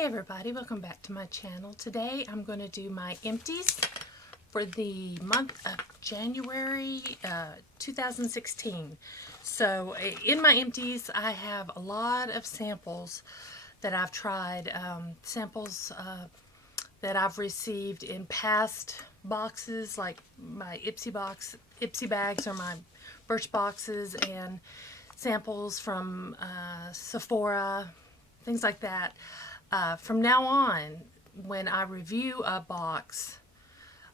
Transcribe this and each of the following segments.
Hey everybody, welcome back to my channel. Today I'm going to do my empties for the month of January 2016. So in my empties I have a lot of samples that I've tried, samples that I've received in past boxes like my Ipsy bags or my Birch boxes, and samples from Sephora, things like that. From now on, when I review a box,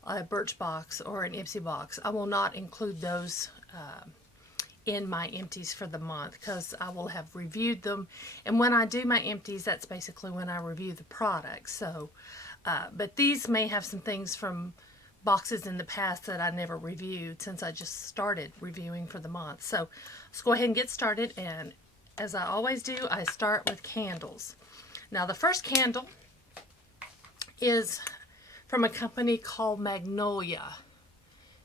a Birch box or an Ipsy box, I will not include those in my empties for the month because I will have reviewed them. And when I do my empties, that's basically when I review the product. So, but these may have some things from boxes in the past that I never reviewed since I just started reviewing for the month. So let's go ahead and get started. And as I always do, I start with candles. Now the first candle is from a company called Magnolia.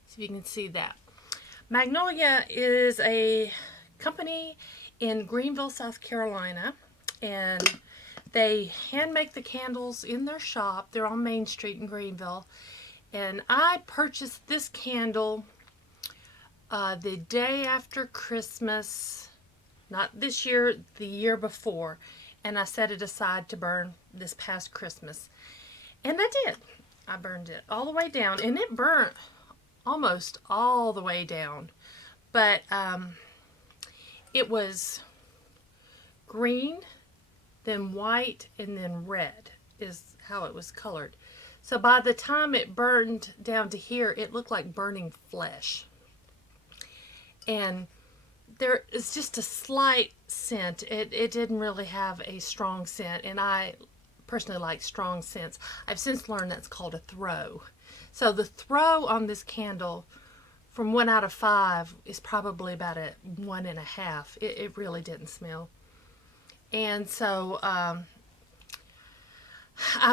See if you can see that. Magnolia is a company in Greenville, South Carolina, and they hand make the candles in their shop. They're on Main Street in Greenville. And I purchased this candle the day after Christmas, not this year, the year before. And I set it aside to burn this past Christmas. And I did. I burned it all the way down. And it burnt almost all the way down. But it was green, then white, and then red is how it was colored. So by the time it burned down to here, it looked like burning flesh. And there is just a slight scent. It didn't really have a strong scent, and I personally like strong scents. I've since learned that's called a throw. So the throw on this candle from 1 out of 5 is probably about a 1.5. It really didn't smell. And so I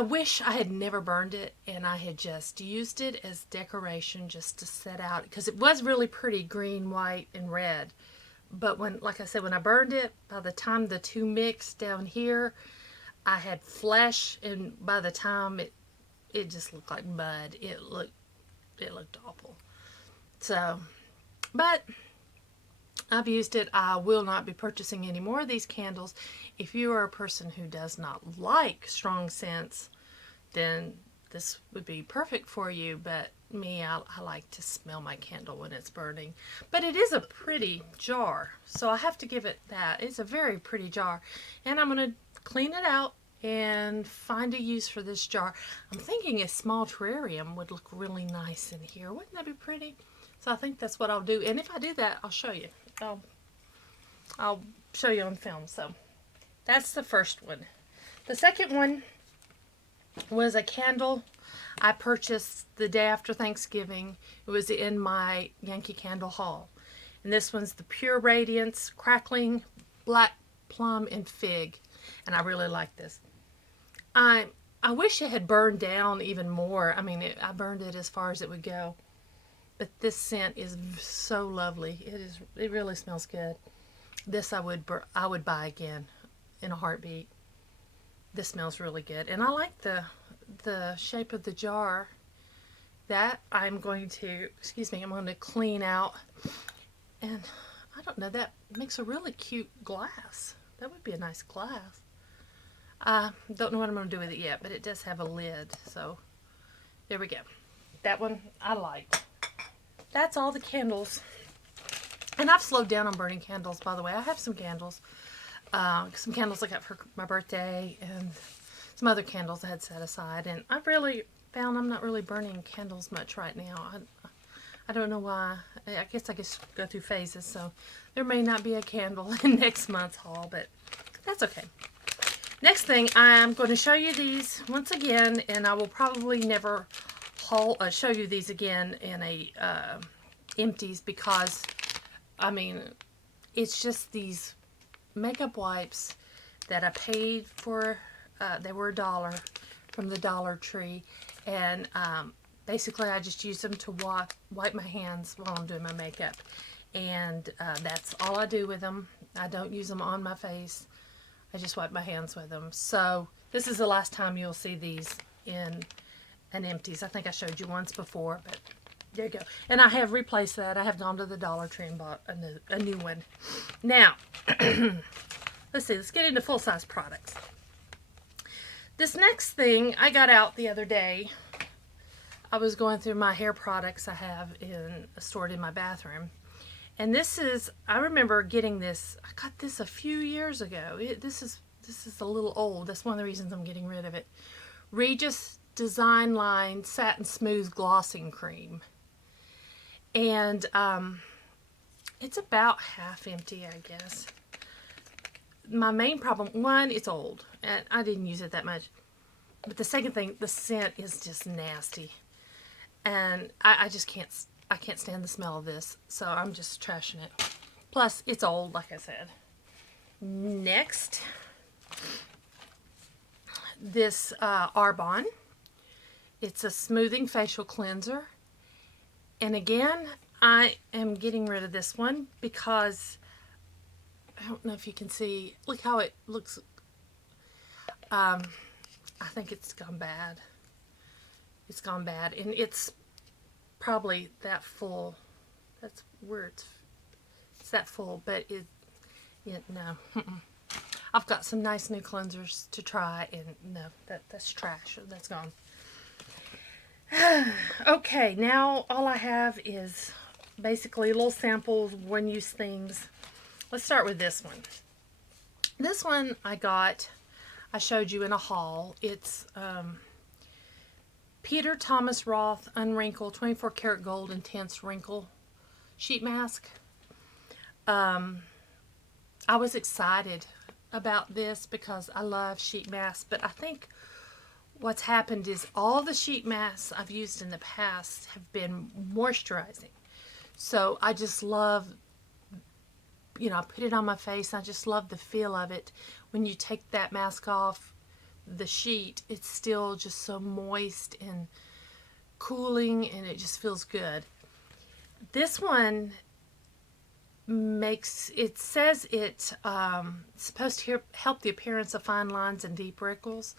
wish I had never burned it and I had just used it as decoration just to set out, because it was really pretty green, white, and red. But when, like I said, when I burned it, by the time the two mixed down here, I had flesh, and by the time it just looked like mud. It looked awful. So, but I've used it. I will not be purchasing any more of these candles. If you are a person who does not like strong scents, then this would be perfect for you. But me, I like to smell my candle when it's burning. But it is a pretty jar, so I have to give it that. It's a very pretty jar. And I'm going to clean it out and find a use for this jar. I'm thinking a small terrarium would look really nice in here. Wouldn't that be pretty? So I think that's what I'll do. And if I do that, I'll show you. I'll show you on film. So that's the first one. The second one was a candle I purchased the day after Thanksgiving. It was in my Yankee Candle haul. And this one's the Pure Radiance Crackling Black Plum and Fig. And I really like this. I wish it had burned down even more. I mean, I burned it as far as it would go. But this scent is so lovely. It really smells good. This I would buy again in a heartbeat. This smells really good. And I like the shape of the jar. That I'm going to clean out. And I don't know, that makes a really cute glass. That would be a nice glass. I don't know what I'm going to do with it yet, but it does have a lid. So there we go. That one I liked. That's all the candles. And I've slowed down on burning candles, by the way. I have some candles. Some candles I got for my birthday and some other candles I had set aside. And I've really found I'm not really burning candles much right now. I don't know why. I guess I just go through phases. So there may not be a candle in next month's haul, but that's okay. Next thing, I'm going to show you these once again, and I will probably never show you these again in a empties, because I mean, it's just these makeup wipes that I paid for. They were $1 from the Dollar Tree, and basically I just use them to wipe my hands while I'm doing my makeup, and that's all I do with them. I don't use them on my face. I just wipe my hands with them. So this is the last time you'll see these in an Empties. I think I showed you once before, but there you go. And I have replaced that. I have gone to the Dollar Tree and bought a new one. Now, let's see. Let's get into full-size products. This next thing I got out the other day. I was going through my hair products I have stored in my bathroom. And this is, I remember getting this, I got this a few years ago. This is a little old. That's one of the reasons I'm getting rid of it. Regis Design Line Satin Smooth Glossing Cream. And it's about half empty, I guess. My main problem, one, it's old. And I didn't use it that much. But the second thing, the scent is just nasty. And I just can't stand the smell of this, so I'm just trashing it. Plus, it's old, like I said. Next, this Arbonne. It's a smoothing facial cleanser. And again, I am getting rid of this one because I don't know if you can see. Look how it looks. I think it's gone bad. It's gone bad, and it's probably that full. That's where it's that full, but no. I've got some nice new cleansers to try, and no, that's trash. That's gone. Okay, now all I have is basically little samples, one-use things. Let's start with this one. This one I showed you in a haul. It's Peter Thomas Roth Unwrinkle 24 Karat Gold Intense Wrinkle Sheet Mask. I was excited about this because I love sheet masks, but I think what's happened is all the sheet masks I've used in the past have been moisturizing. So I just love, I put it on my face. I just love the feel of it. When you take that mask off the sheet, it's still just so moist and cooling, and it just feels good. This one says it's supposed to help the appearance of fine lines and deep wrinkles.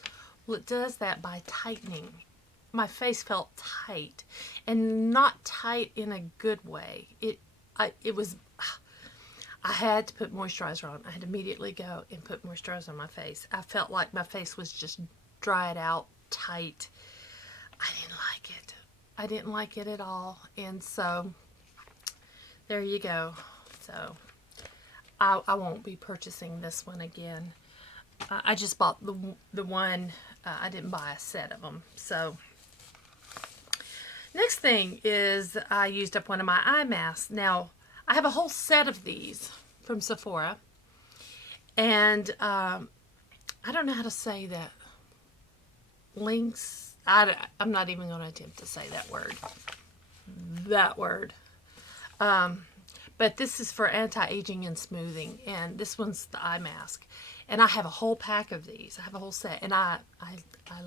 Well, it does that by tightening. My face felt tight, and not tight in a good way. I had to put moisturizer on. I had to immediately go and put moisturizer on my face. I felt like my face was just dried out, tight. I didn't like it. I didn't like it at all. And so, there you go. So, I won't be purchasing this one again. I just bought the one. I didn't buy a set of them. So, next thing is I used up one of my eye masks. Now, I have a whole set of these from Sephora, and I don't know how to say that. Lynx. I'm not even going to attempt to say that word. But this is for anti-aging and smoothing, and this one's the eye mask. And I have a whole pack of these. I have a whole set, and I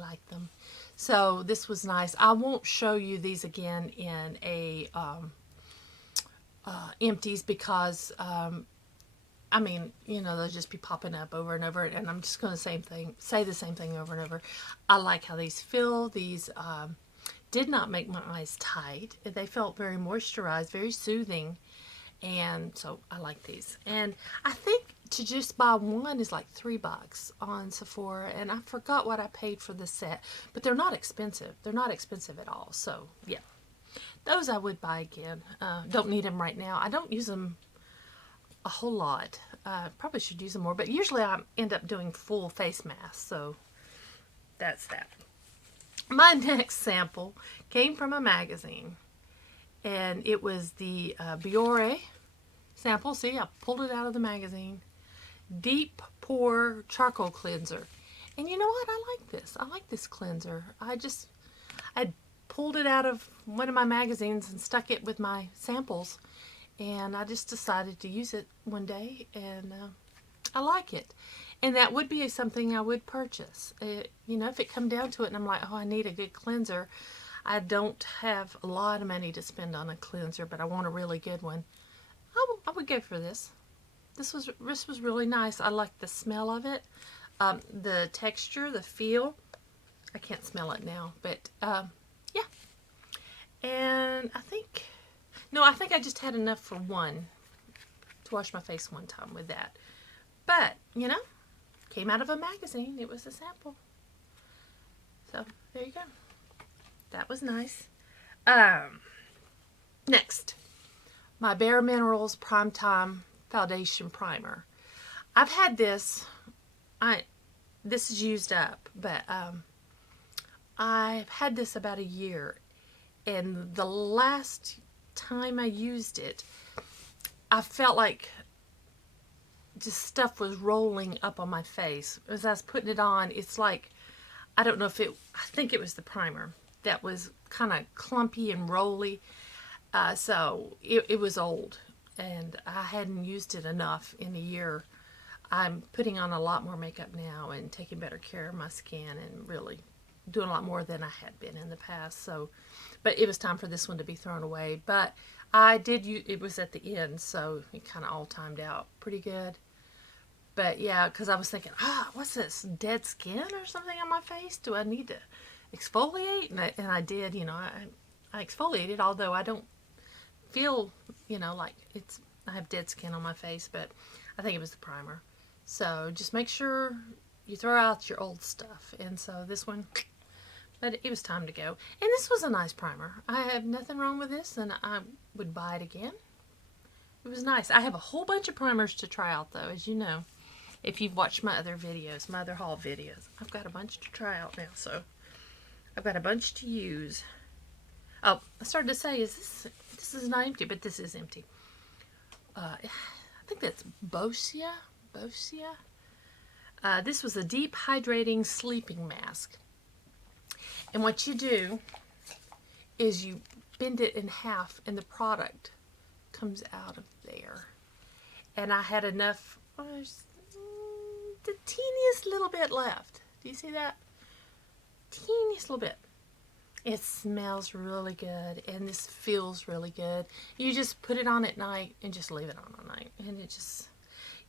like them. So this was nice. I won't show you these again in a Empties because they'll just be popping up over and over, and I'm just going to say the same thing over and over. I like how these feel. These did not make my eyes tight. They felt very moisturized, very soothing, and so I like these. And I think to just buy one is like $3 on Sephora, and I forgot what I paid for the set, but they're not expensive. They're not expensive at all. So yeah. Those I would buy again. Don't need them right now. I don't use them a whole lot. Probably should use them more, but usually I end up doing full face masks, so that's that. My next sample came from a magazine, and it was the Biore sample. See, I pulled it out of the magazine. Deep Pore Charcoal Cleanser. And you know what? I like this. I like this cleanser. I pulled it out of one of my magazines and stuck it with my samples, and I just decided to use it one day, and I like it. And that would be something I would purchase. If it come down to it and I'm like, oh, I need a good cleanser. I don't have a lot of money to spend on a cleanser, but I want a really good one. I would go for this. this was really nice. I like the smell of it, the texture, the feel. I can't smell it now, but yeah. And I think I just had enough for one to wash my face one time with that. But you know, came out of a magazine. It was a sample. So there you go. That was nice. Next, my Bare Minerals Primetime Foundation Primer. I've had this. This is used up, but I've had this about a year, and the last time I used it, I felt like just stuff was rolling up on my face as I was putting it on. It's like, I don't know if I think it was the primer that was kind of clumpy and rolly. So it was old, and I hadn't used it enough in a year. I'm putting on a lot more makeup now and taking better care of my skin and really doing a lot more than I had been in the past. So, but it was time for this one to be thrown away. But I did use it, was at the end, so it kind of all timed out pretty good. But yeah, because I was thinking, what's this, dead skin or something on my face? Do I need to exfoliate? And I did, you know, I exfoliated, although I don't feel, you know, like I have dead skin on my face, but I think it was the primer. So just make sure you throw out your old stuff. And so this one, but it was time to go. And this was a nice primer. I have nothing wrong with this, and I would buy it again. It was nice. I have a whole bunch of primers to try out, though, as you know. If you've watched my other videos, my other haul videos, I've got a bunch to try out now, so I've got a bunch to use. Oh, I started to say, this is not empty, but this is empty. I think that's Bosia. This was a deep hydrating sleeping mask. And what you do is you bend it in half, and the product comes out of there. And I had enough, the teeniest little bit left. Do you see that? Teeniest little bit. It smells really good, and this feels really good. You just put it on at night and just leave it on all night, and it just,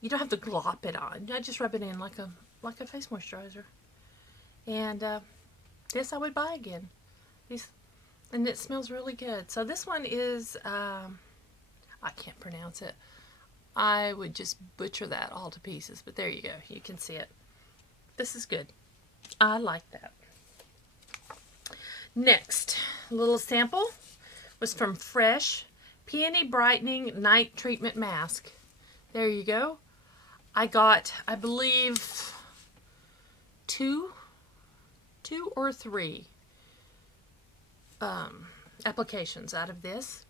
you don't have to glop it on. I just rub it in like a face moisturizer. And this I would buy again. And it smells really good. So this one is, I can't pronounce it. I would just butcher that all to pieces, but there you go. You can see it. This is good. I like that. Next, a little sample was from Fresh Peony Brightening Night Treatment Mask. There you go. I got, I believe, two or three applications out of this.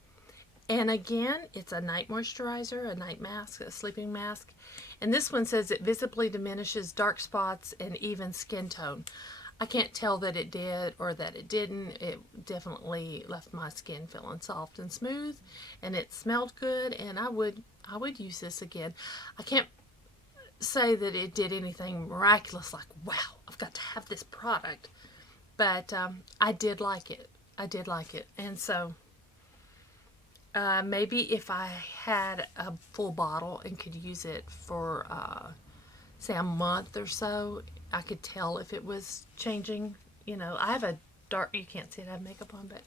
And again, it's a night moisturizer, a night mask, a sleeping mask. And this one says it visibly diminishes dark spots and even skin tone. I can't tell that it did or that it didn't. It definitely left my skin feeling soft and smooth, and it smelled good, and I would use this again. I can't say that it did anything miraculous like, wow, I've got to have this product. But I did like it. And so maybe if I had a full bottle and could use it for, say, a month or so, I could tell if it was changing. You know, I have a dark, you can't see it, I have makeup on, but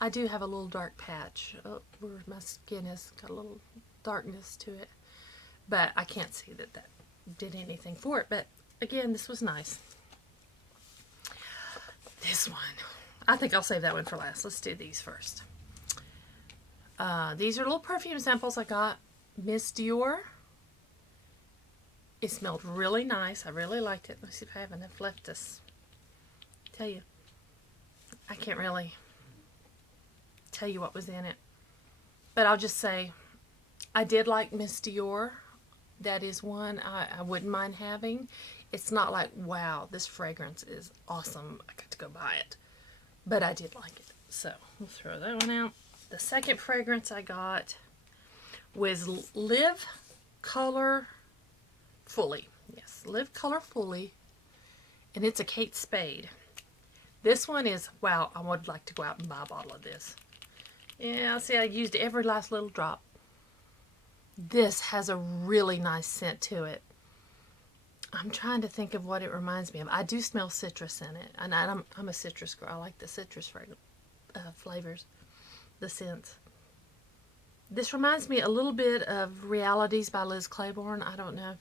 I do have a little dark patch where my skin has got a little darkness to it. But I can't see that did anything for it. But again, this was nice. This one, I think I'll save that one for last. Let's do these first. These are little perfume samples I got. Miss Dior. It smelled really nice. I really liked it. Let's see if I have enough left to tell you. I can't really tell you what was in it. But I'll just say, I did like Miss Dior. That is one I wouldn't mind having. It's not like, wow, this fragrance is awesome, I got to go buy it. But I did like it. So, we'll throw that one out. The second fragrance I got was Live Color Fully. Yes, Live Color Fully. And it's a Kate Spade. This one is, wow, I would like to go out and buy a bottle of this. Yeah, see, I used every last little drop. This has a really nice scent to it. I'm trying to think of what it reminds me of. I do smell citrus in it, and I'm a citrus girl. I like the citrus flavors, the scents. This reminds me a little bit of Realities by Liz Claiborne. I don't know.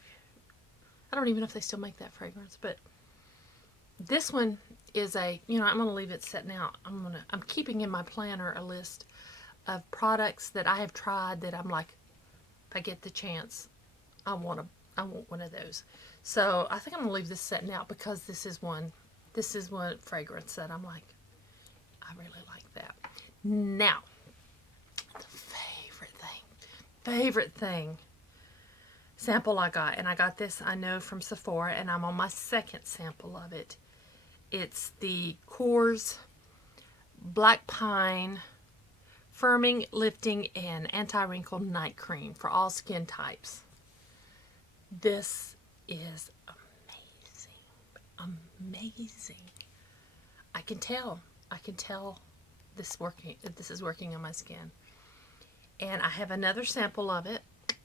I don't even know if they still make that fragrance, but this one is I'm going to leave it sitting out. I'm keeping in my planner a list of products that I have tried that I'm like, if I get the chance, I want one of those. So I think I'm gonna leave this sitting out because this is one fragrance that I'm like, I really like that. Now, the favorite thing sample I got, and I got this, I know, from Sephora, and I'm on my second sample of it. It's the Coors Black Pine Firming, Lifting, and Anti-Wrinkle Night Cream for all skin types. This is amazing. I can tell this is working on my skin. And I have another sample of it that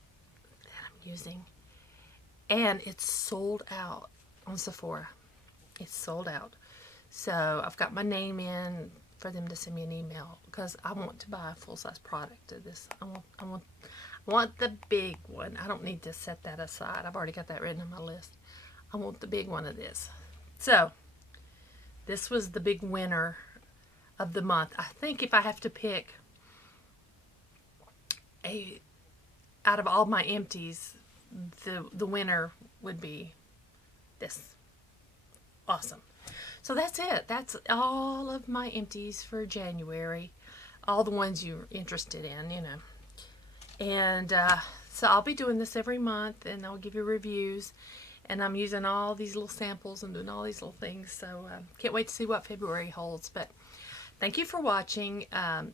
I'm using, and it's sold out on Sephora. It's sold out. So I've got my name in for them to send me an email because I want to buy a full-size product of this. I want the big one. I don't need to set that aside. I've already got that written on my list. I want the big one of this. So this was the big winner of the month. I think if I have to pick out of all my empties, the winner would be this. Awesome. So that's it. That's all of my empties for January. All the ones you're interested in, And so I'll be doing this every month, and I'll give you reviews. And I'm using all these little samples and doing all these little things. So can't wait to see what February holds. But thank you for watching.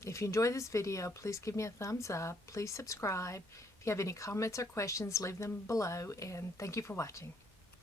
If you enjoyed this video, please give me a thumbs up. Please subscribe. If you have any comments or questions, leave them below. And thank you for watching.